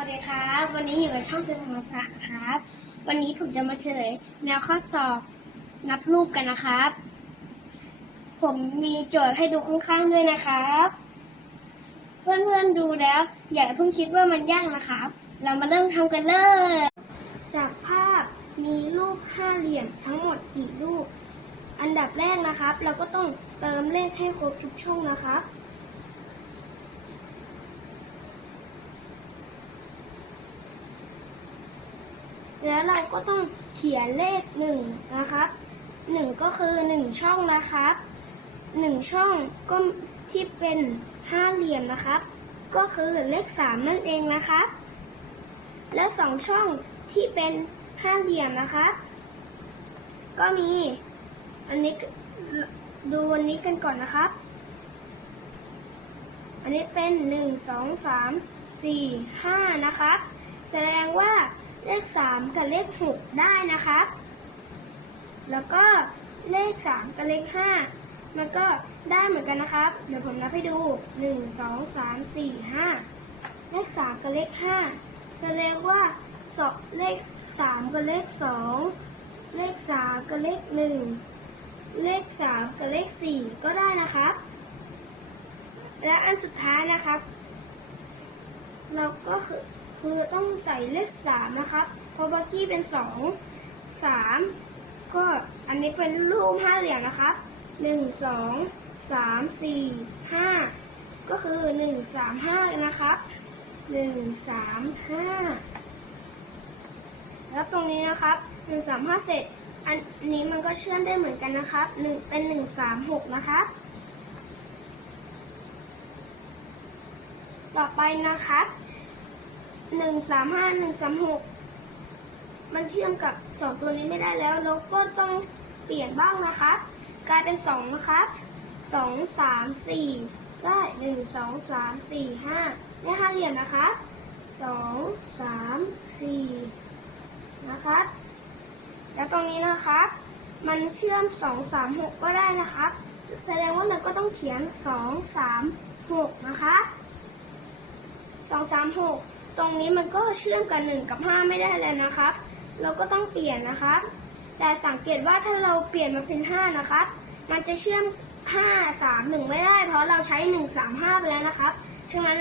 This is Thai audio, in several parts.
วัสดีครับ วันนี้อยู่กับช่องเจริญธรรมศาสตร์ครับ วันนี้ผมจะมาเฉลยแนวข้อสอบนับรูปกันนะครับ ผมมีโจทย์ให้ดูข้างๆด้วยนะครับ เพื่อนๆดูแล้ว อย่าเพิ่งคิดว่ามันยากนะครับ เรามาเริ่มทำกันเลย จากภาพมีรูปห้าเหลี่ยมทั้งหมดกี่รูป อันดับแรกนะครับ เราก็ต้องเติมเลขให้ครบทุกช่องนะครับ แล้วเราก็ต้องเขียนเลขหนึ่งนะครับหนึ่งก็คือหนึ่งช่องนะครับหนึ่งช่องก็ที่เป็นห้าเหลี่ยมนะครับ ก็คือเลขสามนั่นเองนะครับ และสองช่องที่เป็นห้าเหลี่ยมนะครับ ก็มี อันนี้ดูวันนี้กันก่อนนะครับ อันนี้เป็นหนึ่งสองสามสี่ห้านะครับ แสดงว่า เลขสามกับเลขหกได้นะครับ แล้วก็เลขสามกับเลขห้ามันก็ได้เหมือนกันนะครับ เดี๋ยวผมนับให้ดูหนึ่งสองสามสี่ห้าเลขสามกับเลขห้าแสดงว่าสองเลขสามกับเลขสองเลขสามกับเลขหนึ่งเลขสามกับเลขสี่ก็ได้นะครับ และอันสุดท้ายนะครับ เราก็คือ คือต้องใส่เลขสามนะครับเพราะบักกี้เป็นสองสามก็อันนี้เป็นรูปห้าเหลี่ยมนะครับหนึ่งสองสามสี่ห้าก็คือหนึ่งสามห้าเลยนะครับหนึ่งสามห้าแล้วตรงนี้นะครับหนึ่งสามห้าเสร็จอันนี้มันก็เชื่อมได้เหมือนกันนะครับหนึ่งเป็นหนึ่งสามหกนะครับ ต่อไปนะครับ หนึ่งสามห้าหนึ่งสามหกมันเชื่อมกับสองตัวนี้ไม่ได้แล้วเราก็ต้องเปลี่ยนบ้างนะครับกลายเป็นสองนะครับสองสามสี่ได้หนึ่งสองสามสี่ห้าได้ห้าเหลี่ยมนะครับสองสามสี่นะครับแล้วตรงนี้นะครับมันเชื่อมสองสามหกก็ได้นะครับแสดงว่ามันก็ต้องเขียนสองสามหกนะคะสองสามหก ตรงนี้มันก็เชื่อมกับหนึ่งกับห้าไม่ได้เลยนะครับ เราก็ต้องเปลี่ยนนะครับ แต่สังเกตว่าถ้าเราเปลี่ยนมาเป็นห้านะครับ มันจะเชื่อมห้าสามหนึ่งไม่ได้ เพราะเราใช้หนึ่งสามห้าไปแล้วนะครับฉะนั้น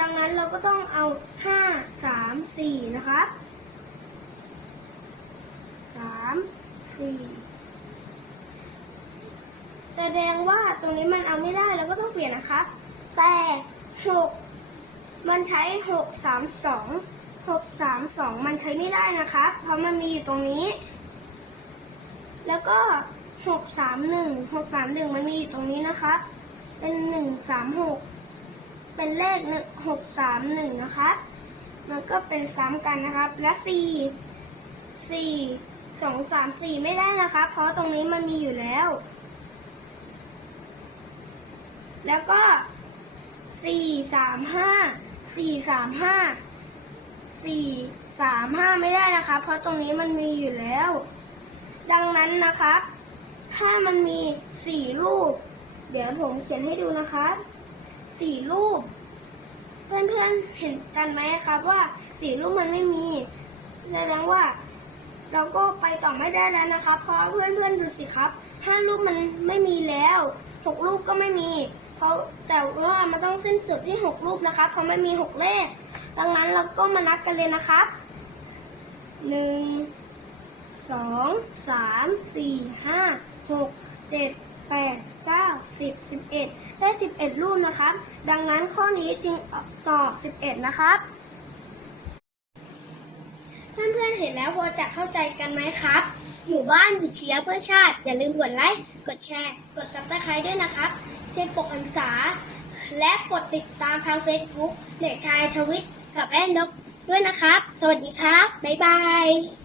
ดังนั้นเราก็ต้องเอาห้าสามสี่นะครับสามสี่แสดงว่าตรงนี้มันเอาไม่ได้เราก็ต้องเปลี่ยนนะครับ แต่หก มันใช้หกสามสองหกสามสองมันใช้ไม่ได้นะครับ เพราะมันมีอยู่ตรงนี้ แล้วก็หกสามหนึ่งหกสามหนึ่งมันมีอยู่ตรงนี้นะครับ เป็นหนึ่งสามหกเป็นเลขหนึ่งหกสามหนึ่งนะครับ มันก็เป็นซ้ำกันนะครับ และสี่สี่สองสามสี่ไม่ได้นะครับ เพราะตรงนี้มันมีอยู่แล้ว แล้วก็สี่สามห้า สี่สามห้าสี่สามห้าไม่ได้นะคะ เพราะตรงนี้มันมีอยู่แล้ว ดังนั้นนะครับถ้ามันมีสี่รูป เดี๋ยวผมเขียนให้ดูนะคะสี่รูป เพื่อนๆเห็นกันไหมครับว่าสี่รูปมันไม่มีแสดงว่าเราก็ไปต่อไม่ได้แล้วนะครับเพราะเพื่อนๆดูสิครับห้ารูปมันไม่มีแล้วหกรูปก็ไม่มี เพราะแต่ว่ามันต้องสิ้นสุดที่หกรูปนะครับ เพราะไม่มีหกเลข ดังนั้นเราก็มานับกันเลยนะครับหนึ่งสองสามสี่ห้าหกเจ็ดแปดเก้าสิบสิบเอ็ดได้สิบเอ็ดรูปนะครับ ดังนั้นข้อนี้จึงตอบสิบเอ็ดนะครับ เพื่อนๆเห็นแล้วพอจะเข้าใจกันไหมครับหมู่บ้านหยุดเชื้อเพื่อชาติ อย่าลืมกดไลค์ กดแชร์ กดซับสไครต์ด้วยนะครับ เช่นปกอันษาและกดติดตามทาง Facebook เด็กชายทวิตกับแอนนกด้วยนะครับ สวัสดีครับ บ๊ายบาย